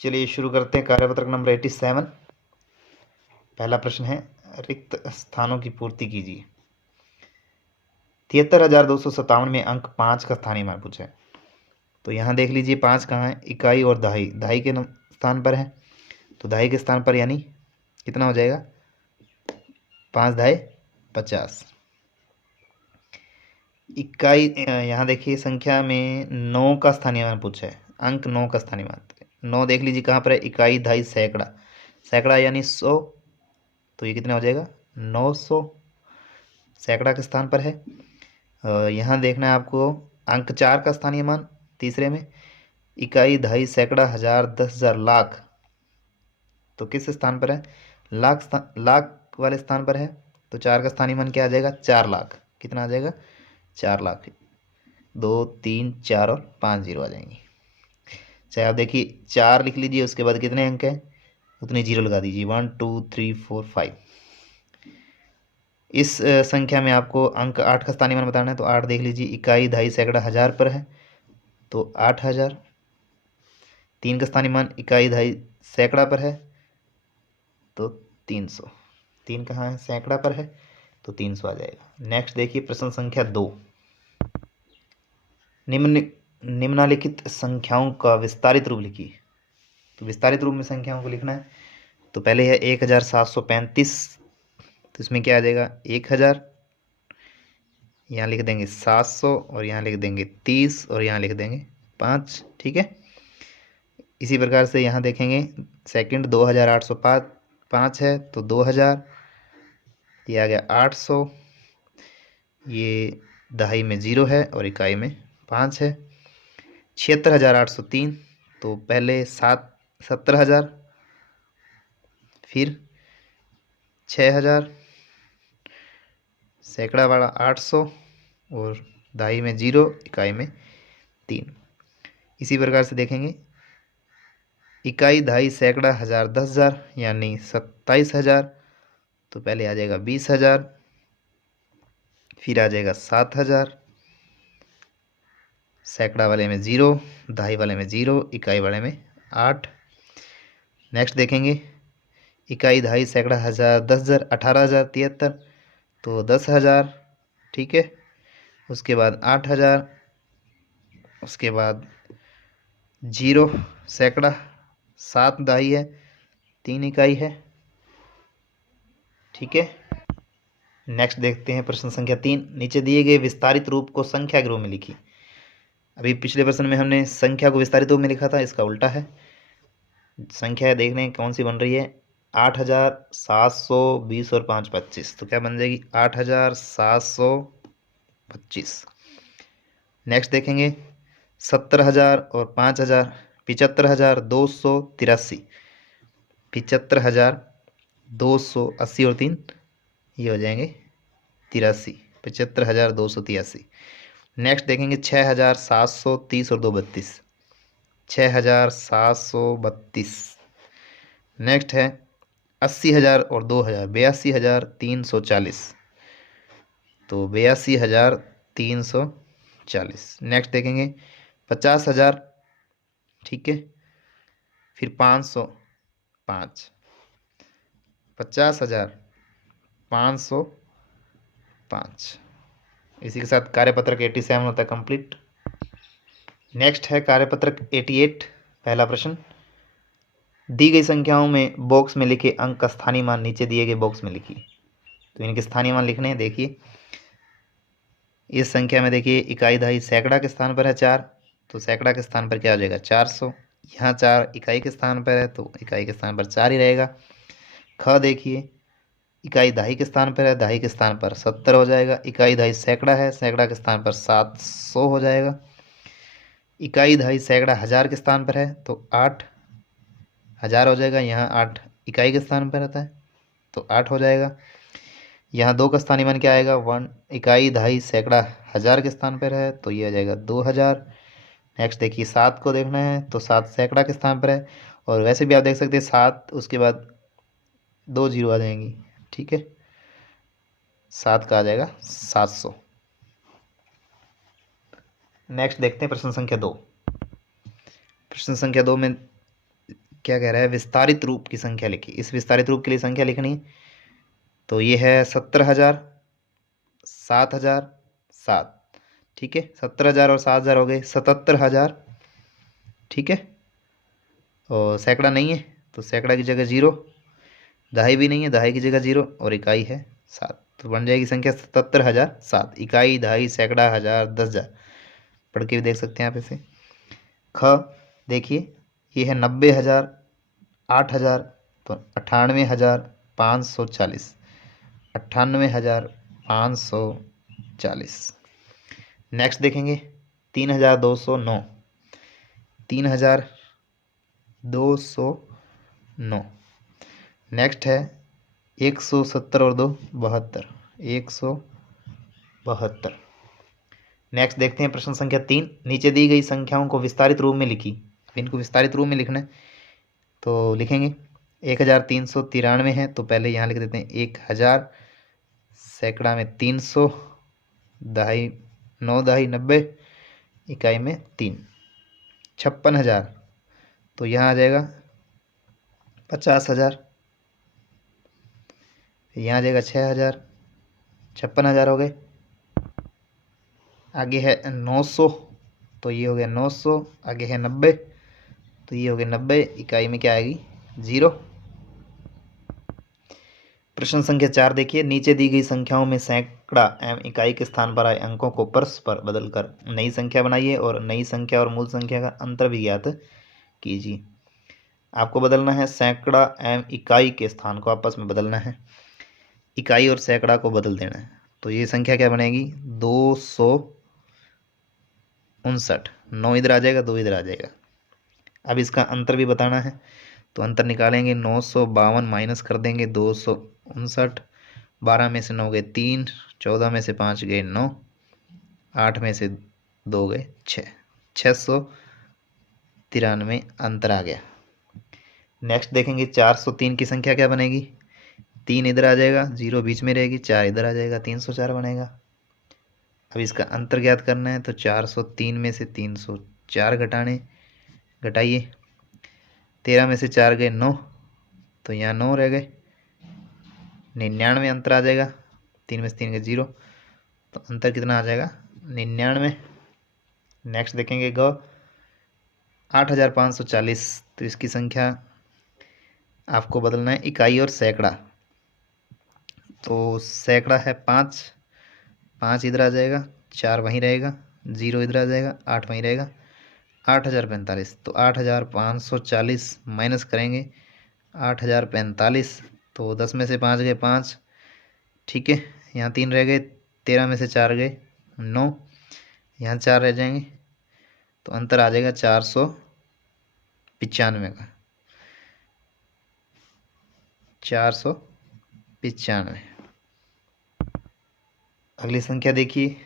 चलिए शुरू करते हैं कार्यपत्रक नंबर 87। पहला प्रश्न है, रिक्त स्थानों की पूर्ति कीजिए। 73,257 में अंक 5 का स्थानीय मान पूछा है। तो यहाँ देख लीजिए 5 कहाँ है, इकाई और दहाई, दहाई के स्थान पर है, तो दहाई के स्थान पर यानी कितना हो जाएगा, 5 दहाई 50। इकाई यहाँ देखिए संख्या में 9 का स्थानीय मान पूछा है, अंक 9 का स्थानीय मान। 9 देख लीजिए कहाँ पर है, इकाई दहाई सैकड़ा, सैकड़ा यानी 100, तो ये कितना हो जाएगा 900, सैकड़ा के स्थान पर है। यहाँ देखना है आपको अंक 4 का स्थानीय मान तीसरे में, इकाई दहाई सैकड़ा हजार 10,000 लाख, तो किस स्थान पर है, लाख वाले स्थान पर है, तो 4 का स्थानीय मान क्या आ जाएगा 4 लाख, कितना आ जाएगा 4 लाख, 2 3 4 और 5 जीरो आ जाएंगे। चाहे आप देखिए 4 लिख लीजिए, उसके बाद कितने अंक हैं उतने जीरो लगा दीजिए, 1 2 3 4 5। इस संख्या में आपको अंक 8 का स्थानीय मान बताना है, तो 8 देख लीजिए, इकाई दहाई सैकड़ा हजार पर है, तो 8,000। 3 का स्थानीय मान इकाई दहाई सैकड़ा पर है, तो 300। 3 कहाँ है, सैकड़ा पर है, तो 300 आ जाएगा। नेक्स्ट देखिए प्रश्न संख्या 2। निम्नलिखित संख्याओं का विस्तारित रूप लिखिए। तो विस्तारित रूप में संख्याओं को लिखना है, तो पहले है 1,735, तो इसमें क्या आ जाएगा 1,000, यहाँ लिख देंगे 700, और यहाँ लिख देंगे 30, और यहाँ लिख देंगे 5। ठीक है, इसी प्रकार से यहाँ देखेंगे सेकंड 2,805 है, तो 2,000, ये आ गया 800, ये दहाई में 0 है और इकाई में 5 है। 76,803, तो पहले 70,000, फिर 6,000, सैकड़ा वाला 800, और दहाई में 0, इकाई में 3। इसी प्रकार से देखेंगे इकाई दहाई सैकड़ा हजार 10,000 यानी 27,000, तो पहले आ जाएगा 20,000, फिर आ जाएगा 7,000, सैकड़ा वाले में 0, दहाई वाले में 0, इकाई वाले में 8। नेक्स्ट देखेंगे इकाई दहाई सैकड़ा हजार 10,000 18,073, तो 10,000। ठीक है, उसके बाद 8,000, उसके बाद 0 सैकड़ा, 7 दहाई है, 3 इकाई है। ठीक है, नेक्स्ट देखते हैं प्रश्न संख्या 3। नीचे दिए गए विस्तारित रूप को संख्या के रूप में लिखिए। अभी पिछले प्रश्न में हमने संख्या को विस्तारित रूप में लिखा था, इसका उल्टा है। संख्या देख लें कौन सी बन रही है, 8,720 और 5 25, तो क्या बन जाएगी 8,725। नेक्स्ट देखेंगे 70,000 और 5,000, 75,283, 75,280 और 3 ये हो जाएंगे 83, 75,283। नेक्स्ट देखेंगे 6,730 और 2 32, 6,732। नेक्स्ट है 80,000 और 2,000, 82,340, तो 82,340। नेक्स्ट देखेंगे 50,000, ठीक है, फिर 505, 50,505। इसी के साथ कार्यपत्रक 87 होता है कंप्लीट। नेक्स्ट है कार्यपत्रक 88। पहला प्रश्न, दी गई संख्याओं में बॉक्स में लिखे अंक का स्थानीय मान नीचे दिए गए बॉक्स में लिखिए। तो इनके स्थानीय मान लिखने हैं। देखिए इस संख्या में देखिए इकाई दहाई सैकड़ा के स्थान पर है 4, तो सैकड़ा के स्थान पर क्या हो जाएगा 400। यहाँ 4 इकाई के स्थान पर है, तो इकाई के स्थान पर 4 ही रहेगा। ख देखिए इकाई दहाई के स्थान पर है, दहाई के स्थान पर 70 हो जाएगा। इकाई दहाई सैकड़ा है, सैकड़ा के स्थान पर 700 हो जाएगा। इकाई दहाई सैकड़ा हजार के स्थान पर है, तो 8,000 हो जाएगा। यहाँ 8 इकाई के स्थान पर रहता है, तो 8 हो जाएगा। यहाँ 2 का स्थानीय मान क्या आएगा 1, इकाई दहाई सैकड़ा हजार के स्थान पर है, तो ये आ जाएगा 2,000। नेक्स्ट देखिए 7 को देखना है, तो 7 सैकड़ा के स्थान पर है, और वैसे भी आप देख सकते हैं 7 उसके बाद 2 जीरो आ जाएंगी। ठीक है, 7 का आ जाएगा 700। नेक्स्ट देखते हैं प्रश्न संख्या 2। प्रश्न संख्या 2 में क्या कह रहा है, विस्तारित रूप की संख्या लिखी। इस विस्तारित रूप के लिए संख्या लिखनी है, तो ये है 70,000, 7,000, 7। ठीक है, 70,000 और 7,000 हो गए 77,000। ठीक है, और सैकड़ा नहीं है तो सैकड़ा की जगह 0, दहाई भी नहीं है, दहाई की जगह 0, और इकाई है 7, तो बन जाएगी संख्या 77,007। इकाई, दहाई, सैकड़ा, हजार, 10,000। पढ़ के भी देख सकते हैं आप इसे। ख देखिए, ये है 90,000, 8,000, तो 98,540, 98,540। नेक्स्ट देखेंगे 3,209, 3,209। नेक्स्ट है 170 और 2 72, 172। नेक्स्ट देखते हैं प्रश्न संख्या 3। नीचे दी गई संख्याओं को विस्तारित रूप में लिखी। इनको विस्तारित रूप में लिखना है, तो लिखेंगे 1,393 है, तो पहले यहाँ लिख देते हैं 1,000, सैकड़ा में 300, दहाई 9 दहाई 90, इकाई में 3। 56,000, तो यहाँ आ जाएगा 50,000, यहाँ आ जाएगा 6,000, 56,000 हो गए। आगे है 900, तो ये हो गया 900। आगे है 90, तो ये हो गया 90, इकाई में क्या आएगी 0। प्रश्न संख्या 4 देखिए, नीचे दी गई संख्याओं में सैकड़ा एवं इकाई के स्थान पर आए अंकों को परस्पर बदलकर नई संख्या बनाइए और नई संख्या और मूल संख्या का अंतर भी ज्ञात कीजिए। आपको बदलना है सैकड़ा एवं इकाई के स्थान को आपस में बदलना है, इकाई और सैकड़ा को बदल देना है। तो ये संख्या क्या बनेगी 259, 9 इधर आ जाएगा, 2 इधर आ जाएगा। अब इसका अंतर भी बताना है, तो अंतर निकालेंगे 952 माइनस कर देंगे 259, 12 में से 9 गए 3, 14 में से 5 गए 9, 8 में से 2 गए 6, 693 अंतर आ गया। नेक्स्ट देखेंगे 403 की संख्या क्या बनेगी, 3 इधर आ जाएगा, 0 बीच में रहेगी, 4 इधर आ जाएगा, 304 बनेगा। अब इसका अंतर ज्ञात करना है, तो 403 में से 304 घटाइए, 13 में से 4 गए 9, तो यहाँ 9 रह गए, 99 अंतर आ जाएगा, 3 में से 3 गए 0, तो अंतर कितना आ जाएगा 99। नेक्स्ट देखेंगे ग 8,540, तो इसकी संख्या आपको बदलना है इकाई और सैकड़ा। तो सैकड़ा है 5, 5 इधर आ जाएगा, 4 वहीं रहेगा, 0 इधर आ जाएगा, 8 वहीं रहेगा, 8,045। तो 8,540 माइनस करेंगे 8,045, तो 10 में से 5 गए 5। ठीक है, यहाँ 3 रह गए, 13 में से 4 गए 9, यहाँ 4 रह जाएंगे, तो अंतर आ जाएगा 495 का, 495। अगली संख्या देखिए,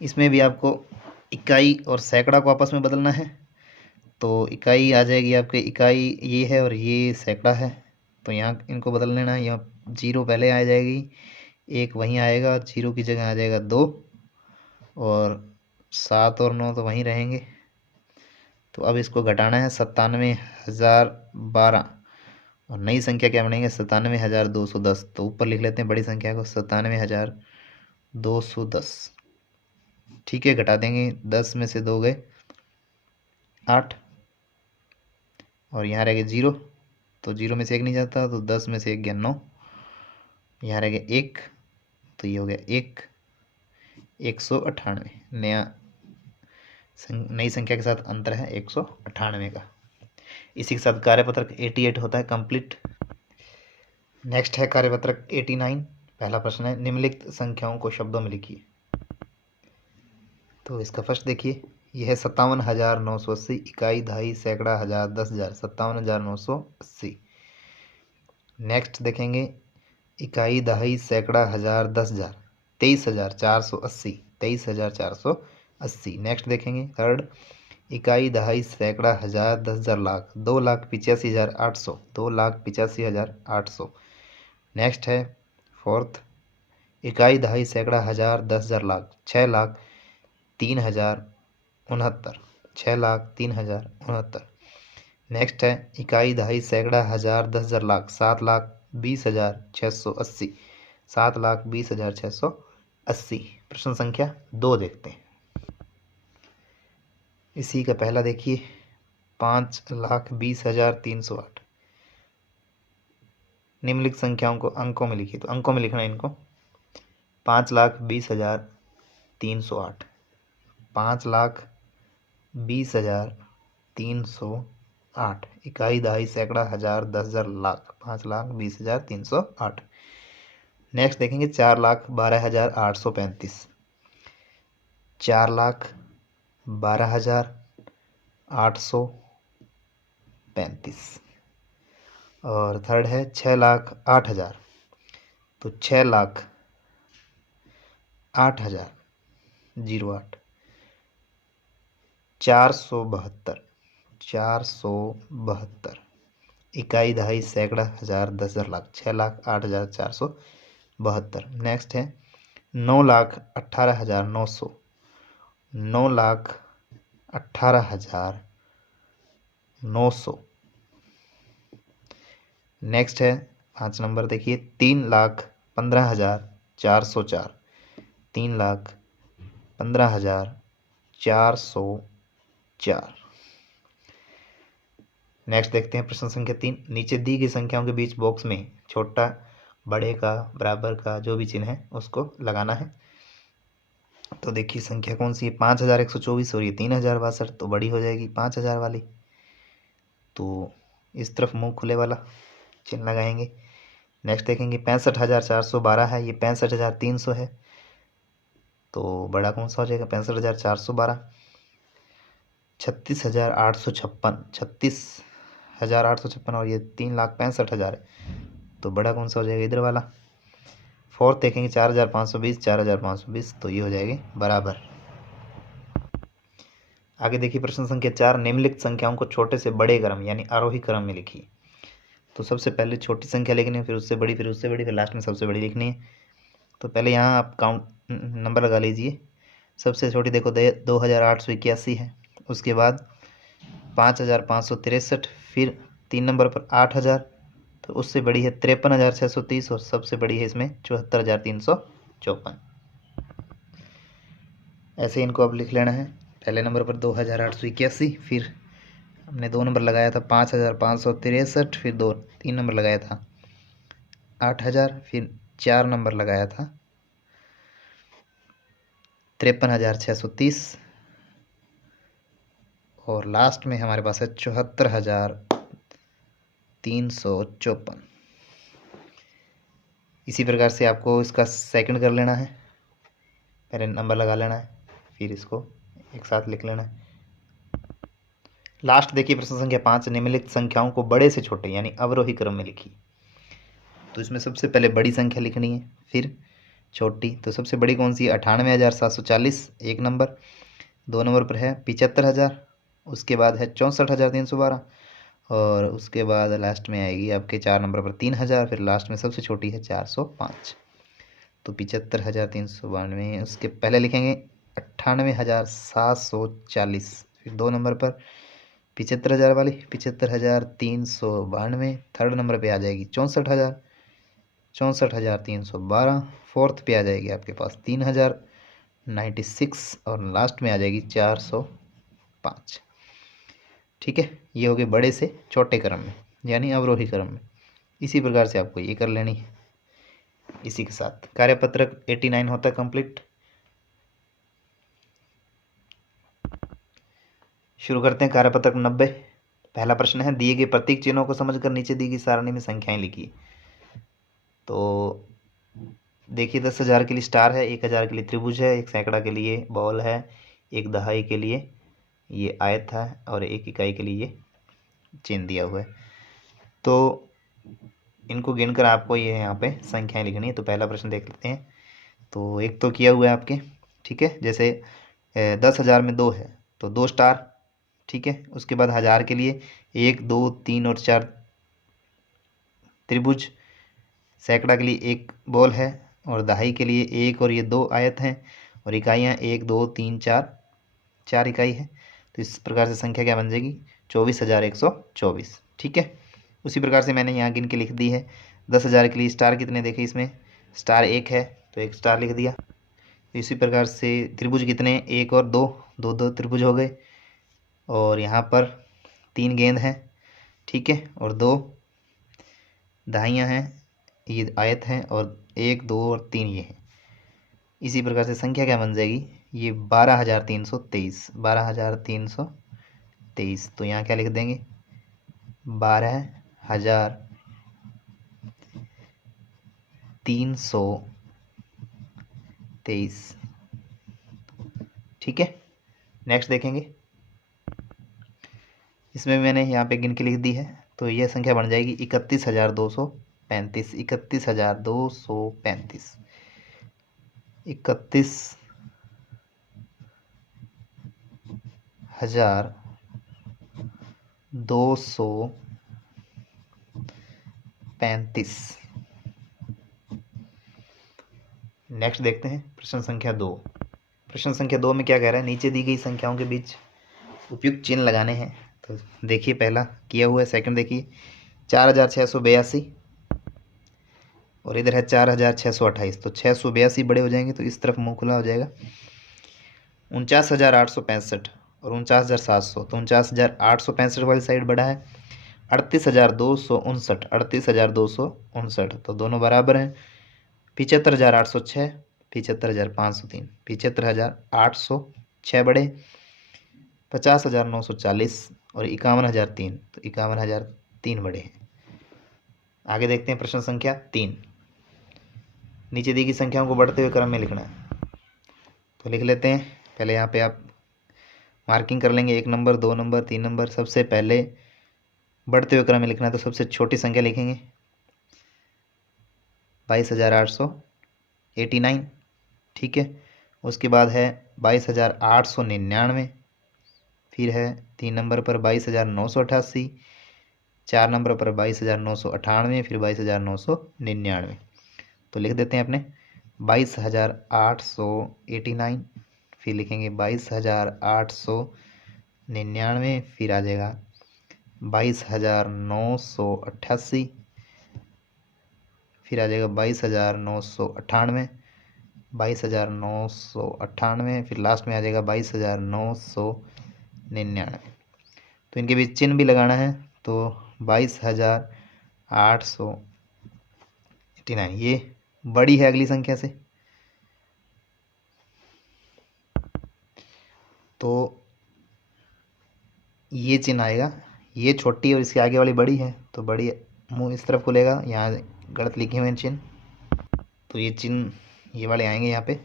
इसमें भी आपको इकाई और सैकड़ा को आपस में बदलना है। तो इकाई आ जाएगी आपके, इकाई ये है और ये सैकड़ा है, तो यहाँ इनको बदल लेना है। यहाँ 0 पहले आ जाएगी, 1 वहीं आएगा, 0 की जगह आ जाएगा 2, और 7 और 9 तो वहीं रहेंगे। तो अब इसको घटाना है 97,012, और नई संख्या क्या बनेगी 97,210। तो ऊपर लिख लेते हैं बड़ी संख्या को 97,210। ठीक है, घटा देंगे, 10 में से 2 गए 8, और यहाँ रह गए 0, तो 0 में से 1 नहीं जाता, तो 10 में से 1 गया 9, यहाँ रह गया 1, तो ये हो गया 198। नई संख्या के साथ अंतर है 198 का। इसी के साथ कार्यपत्रक 88 होता है कंप्लीट। नेक्स्ट है कार्यपत्रक 89। पहला प्रश्न है, निम्नलिखित संख्याओं को शब्दों में लिखिए। तो इसका फर्स्ट देखिए, यह है 57,980, इकाई, दहाई, सैकड़ा, हजार, 10,000, 57,980। नेक्स्ट देखेंगे, इकाई, दहाई, सैकड़ा, हजार, 10,000, 23,480, 23,480। नेक्स्ट देखेंगे थर्ड, इकाई, दहाई, सैकड़ा, हजार, 10,000, लाख, 2,85,800, 2,85,800। नेक्स्ट है फोर्थ, इकाई, दहाई, सैकड़ा, हजार, 10,000, लाख, 6,03,069, 6,03,069। नेक्स्ट है इकाई, दहाई, सैकड़ा, हजार, 10,000, लाख, 7,20,680, 7,20,680। प्रश्न संख्या 2 देखते हैं। इसी का पहला देखिए, 5,20,308। निम्नलिखित संख्याओं को अंकों में लिखिए, तो अंकों में लिखना है इनको। 5,20,308, 5,20,308। इकाई, दहाई, सैकड़ा, हजार, 10,000, लाख, 5,20,308। नेक्स्ट देखेंगे 4,12,835, 4,12,835। और थर्ड है 6,08,000, तो 6,08,008। 472, 472। इकाई, दहाई, सैकड़ा, हजार, 10,000, लाख, 6,08,472। नेक्स्ट है 9,18,900, 9,18,900। नेक्स्ट है 5 नंबर देखिए, 3,15,404, 3,15,404। नेक्स्ट देखते हैं प्रश्न संख्या 3। नीचे दी गई संख्याओं के बीच बॉक्स में छोटा, बड़े का, बराबर का जो भी चिन्ह है उसको लगाना है। तो देखिए संख्या कौन सी है, 5,124 और ये 3,062, तो बड़ी हो जाएगी 5,000 वाली। तो इस तरफ मुंह खुले वाला चिन्ह लगाएंगे। नेक्स्ट देखेंगे 65,412 है, ये 65,300 है, तो बड़ा कौन सा हो जाएगा, 65,412। 36,856, 36,856 और ये 3,65,000 है, तो बड़ा कौन सा हो जाएगा, इधर वाला। फोर्थ देखेंगे 4,520, 4,520, तो ये हो जाएगी बराबर। आगे देखिए प्रश्न संख्या 4। निम्नलिखित संख्याओं को छोटे से बड़े क्रम यानी आरोही क्रम में लिखिए। तो सबसे पहले छोटी संख्या लिखनी है, फिर उससे बड़ी, फिर उससे बड़ी, फिर लास्ट में सबसे बड़ी लिखनी है। तो पहले यहाँ आप काउंट नंबर लगा लीजिए। सबसे छोटी देखो 2,881 है, उसके बाद 5,563, फिर 3 नंबर पर 8,000, तो उससे बड़ी है 53,630 और सबसे बड़ी है इसमें 74,354। ऐसे इनको अब लिख लेना है। पहले नंबर पर 2,881, फिर हमने 2 नंबर लगाया था 5,563, फिर 3 नंबर लगाया था 8,000, फिर 4 नंबर लगाया था 53,630 और लास्ट में हमारे पास है 74,354। इसी प्रकार से आपको इसका सेकंड कर लेना है। पहले नंबर लगा लेना है, फिर इसको एक साथ लिख लेना है। लास्ट देखिए प्रश्न संख्या 5। निम्नलिखित संख्याओं को बड़े से छोटे यानी अवरोही क्रम में लिखिए। तो इसमें सबसे पहले बड़ी संख्या लिखनी है, फिर छोटी। तो सबसे बड़ी कौन सी है, 98,740, 1 नंबर। 2 नंबर पर है 75,000, उसके बाद है 64,312 और उसके बाद लास्ट में आएगी आपके 4 नंबर पर 3,000, फिर लास्ट में सबसे छोटी है 405। तो 75,392। उसके पहले लिखेंगे 98,740, फिर 2 नंबर पर 75,000 वाली 75,392। थर्ड नंबर पे आ जाएगी 64,000, 64,312। फोर्थ पे आ जाएगी आपके पास 3,096 और लास्ट में आ जाएगी 405। ठीक है, ये हो गए बड़े से छोटे क्रम में यानी अवरोही क्रम में। इसी प्रकार से आपको ये कर लेनी है। इसी के साथ कार्यपत्रक 89 होता है कंप्लीट। शुरू करते हैं कार्यपत्रक 90। पहला प्रश्न है, दिए गए प्रतीक चिन्हों को समझकर नीचे दी गई सारणी में संख्याएं लिखिए। तो देखिए 10,000 के लिए स्टार है, 1,000 के लिए त्रिभुज है, 1 सैकड़ा के लिए बॉल है, 1 दहाई के लिए ये आयत है और 1 इकाई के लिए ये चिन्ह दिया हुआ है। तो इनको गिनकर आपको ये यहाँ पे संख्याएं लिखनी है। तो पहला प्रश्न देख लेते हैं। तो एक तो किया हुआ है आपके, ठीक है। जैसे 10,000 में 2 है तो 2 स्टार, ठीक है। उसके बाद 1,000 के लिए 1, 2, 3 और 4 त्रिभुज, सैकड़ा के लिए 1 बॉल है और दहाई के लिए 1 और ये 2 आयत हैं और इकाइयाँ 1, 2, 3, 4 इकाई है। तो इस प्रकार से संख्या क्या बन जाएगी 24,124। ठीक है। उसी प्रकार से मैंने यहाँ गिन के लिख दी है। 10,000 के लिए स्टार कितने देखे, इसमें स्टार 1 है तो 1 स्टार लिख दिया। तो इसी प्रकार से त्रिभुज कितने 1 और 2, 2 त्रिभुज हो गए। और यहाँ पर 3 गेंद हैं। ठीक है। और 2 दहाइयाँ हैं, ये आयत हैं। और 1 2 और 3 ये हैं। इसी प्रकार से संख्या क्या बन जाएगी ये 12,323। 12,323। तो यहाँ क्या लिख देंगे 12,323। ठीक है। नेक्स्ट देखेंगे। इसमें मैंने यहाँ पे गिन के लिख दी है। तो यह संख्या बन जाएगी 31,235। 31,235। 31,235। नेक्स्ट देखते हैं प्रश्न संख्या 2। प्रश्न संख्या 2 में क्या कह रहा है, नीचे दी गई संख्याओं के बीच उपयुक्त चिन्ह लगाने हैं। तो देखिए पहला किया हुआ है। सेकंड देखिए 4,682 और इधर है 4,628। तो 682 बड़े हो जाएंगे तो इस तरफ मुंह खुला हो जाएगा। 49,865 और 49,700। तो 49,865 वाली साइड बड़ा है। 38,259, 38,259। तो दोनों बराबर हैं। 75,806, 75,503, 75,806 बड़े। 50,940 और 51,003। तो 51,003 बड़े हैं। आगे देखते हैं प्रश्न संख्या 3। नीचे दी गई संख्याओं को बढ़ते हुए क्रम में लिखना है। तो लिख लेते हैं। पहले यहाँ पे आप मार्किंग कर लेंगे 1 नंबर 2 नंबर 3 नंबर। सबसे पहले बढ़ते हुए क्रम में लिखना है तो सबसे छोटी संख्या लिखेंगे 22,889। ठीक है। उसके बाद है 22,899। फिर है 3 नंबर पर 22,988। 4 नंबर पर 22,998। फिर 22,999। तो लिख देते हैं अपने 22,889। फिर लिखेंगे 22,899। फिर आ जाएगा 22,988। फिर आ जाएगा 22,998। 22,998। फिर लास्ट में आ जाएगा 22,999। तो इनके बीच चिन्ह भी लगाना है। तो 22,889 ये बड़ी है अगली संख्या से। तो ये चिन्ह आएगा। ये छोटी है और इसके आगे वाली बड़ी है। तो बड़ी मुंह इस तरफ खुलेगा। यहाँ गलत लिखे हुए हैं चिन्ह। तो ये चिन्ह ये वाले आएंगे यहाँ पे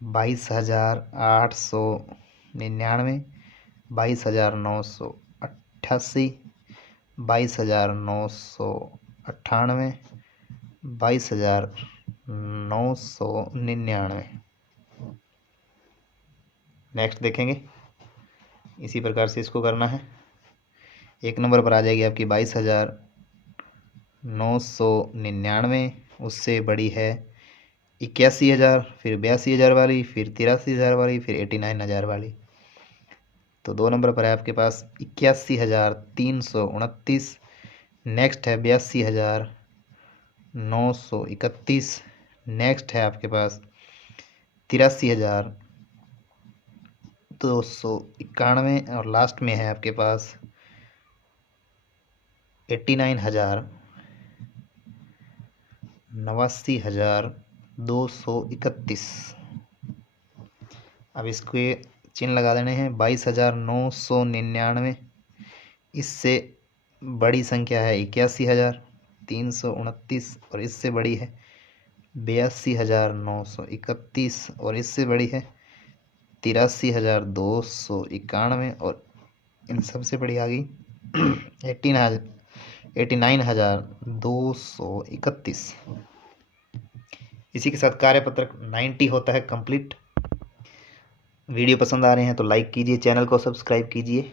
22,899, 22,988, 22,998, 22,999। नेक्स्ट देखेंगे। इसी प्रकार से इसको करना है। 1 नंबर पर आ जाएगी आपकी 22,999। उससे बड़ी है 81,000। फिर 82,000 वाली। फिर 83,000 वाली। फिर 89,000 वाली। तो 2 नंबर पर है आपके पास 81,329। नेक्स्ट है 82,931। नेक्स्ट है आपके पास 83,291। और लास्ट में है आपके पास 89,231। अब इसके चिन्ह लगा देने हैं। 22,999। इससे बड़ी संख्या है 81,329 और इससे बड़ी है 82,931 और इससे बड़ी है 83,291 और इन सबसे बड़ी आ गई 89,231। इसी के साथ कार्यपत्रक 90 होता है कंप्लीट। वीडियो पसंद आ रहे हैं तो लाइक कीजिए, चैनल को सब्सक्राइब कीजिए।